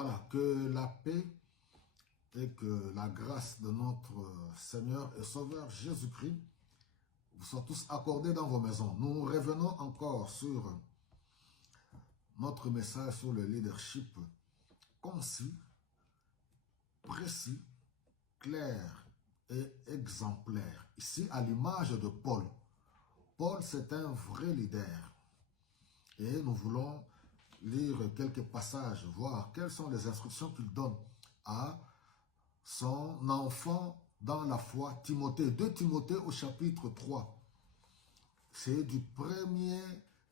Voilà, que la paix et que la grâce de notre Seigneur et Sauveur Jésus-Christ vous soient tous accordés dans vos maisons. Nous revenons encore sur notre message sur le leadership concis, précis, clair et exemplaire. Ici, à l'image de Paul. Paul, c'est un vrai leader. Et nous voulons lire quelques passages, voir quelles sont les instructions qu'il donne à son enfant dans la foi, Timothée. 2 Timothée au chapitre 3. C'est du premier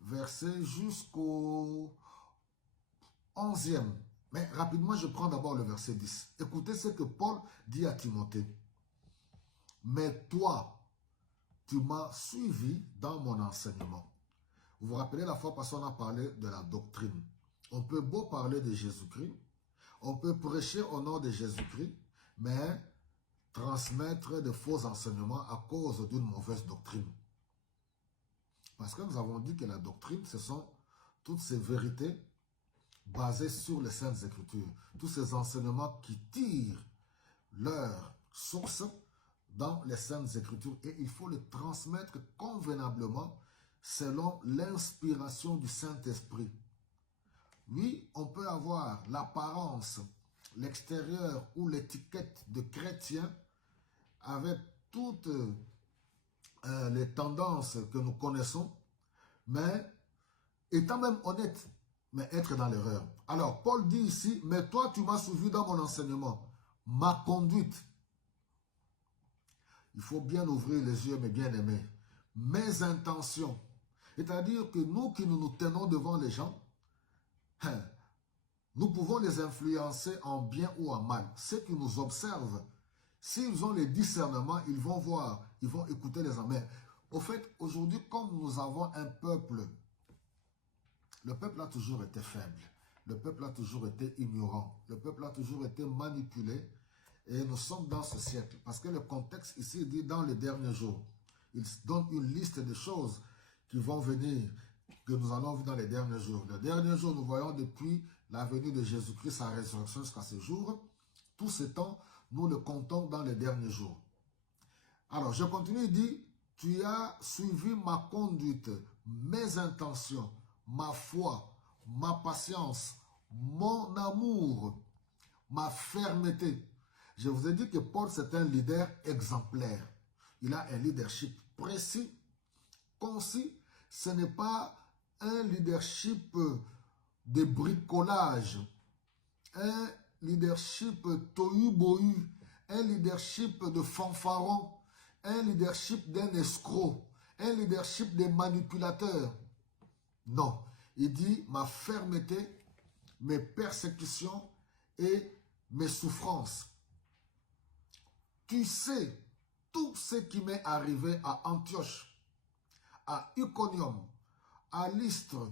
verset jusqu'au 11e. Mais rapidement, je prends d'abord le verset 10. Écoutez ce que Paul dit à Timothée. Mais toi, tu m'as suivi dans mon enseignement. Vous vous rappelez la fois passée, on a parlé de la doctrine. On peut beau parler de Jésus-Christ, on peut prêcher au nom de Jésus-Christ, mais transmettre de faux enseignements à cause d'une mauvaise doctrine. Parce que nous avons dit que la doctrine, ce sont toutes ces vérités basées sur les Saintes Écritures. Tous ces enseignements qui tirent leur source dans les Saintes Écritures. Et il faut les transmettre convenablement selon l'inspiration du Saint-Esprit. Oui, on peut avoir l'apparence, l'extérieur ou l'étiquette de chrétien avec toutes les tendances que nous connaissons, mais étant même honnête, mais être dans l'erreur. Alors, Paul dit ici, mais toi, tu m'as suivi dans mon enseignement, ma conduite. Il faut bien ouvrir les yeux, mes bien-aimés. Mes intentions. C'est-à-dire que nous qui nous tenons devant les gens, nous pouvons les influencer en bien ou en mal. Ceux qui nous observent, s'ils ont les discernements, ils vont voir, ils vont écouter les hommes. Mais au fait, aujourd'hui, comme nous avons un peuple, le peuple a toujours été faible. Le peuple a toujours été ignorant. Le peuple a toujours été manipulé. Et nous sommes dans ce siècle. Parce que le contexte ici dit dans les derniers jours. Il donne une liste de choses qui vont venir, que nous allons voir dans les derniers jours. Les derniers jours, nous voyons depuis la venue de Jésus-Christ, sa résurrection jusqu'à ce jour. Tout ce temps, nous le comptons dans les derniers jours. Alors, je continue, il dit, tu as suivi ma conduite, mes intentions, ma foi, ma patience, mon amour, ma fermeté. Je vous ai dit que Paul, c'est un leader exemplaire. Il a un leadership précis, concis. Ce n'est pas un leadership de bricolage, un leadership tohu-bohu, un leadership de fanfaron, un leadership d'un escroc, un leadership de manipulateur. Non, il dit ma fermeté, mes persécutions et mes souffrances. Tu sais tout ce qui m'est arrivé à Antioche, à Iconium, à Lystre,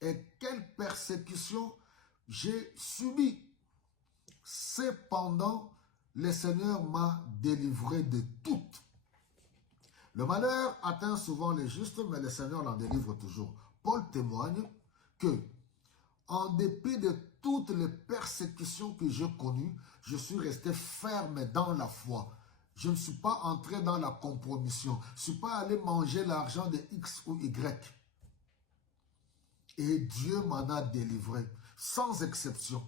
et quelle persécution j'ai subi. Cependant, le Seigneur m'a délivré de toutes. Le malheur atteint souvent les justes, mais le Seigneur l'en délivre toujours. Paul témoigne que, en dépit de toutes les persécutions que j'ai connues, je suis resté ferme dans la foi. Je ne suis pas entré dans la compromission. Je ne suis pas allé manger l'argent de X ou Y. Et Dieu m'en a délivré, sans exception.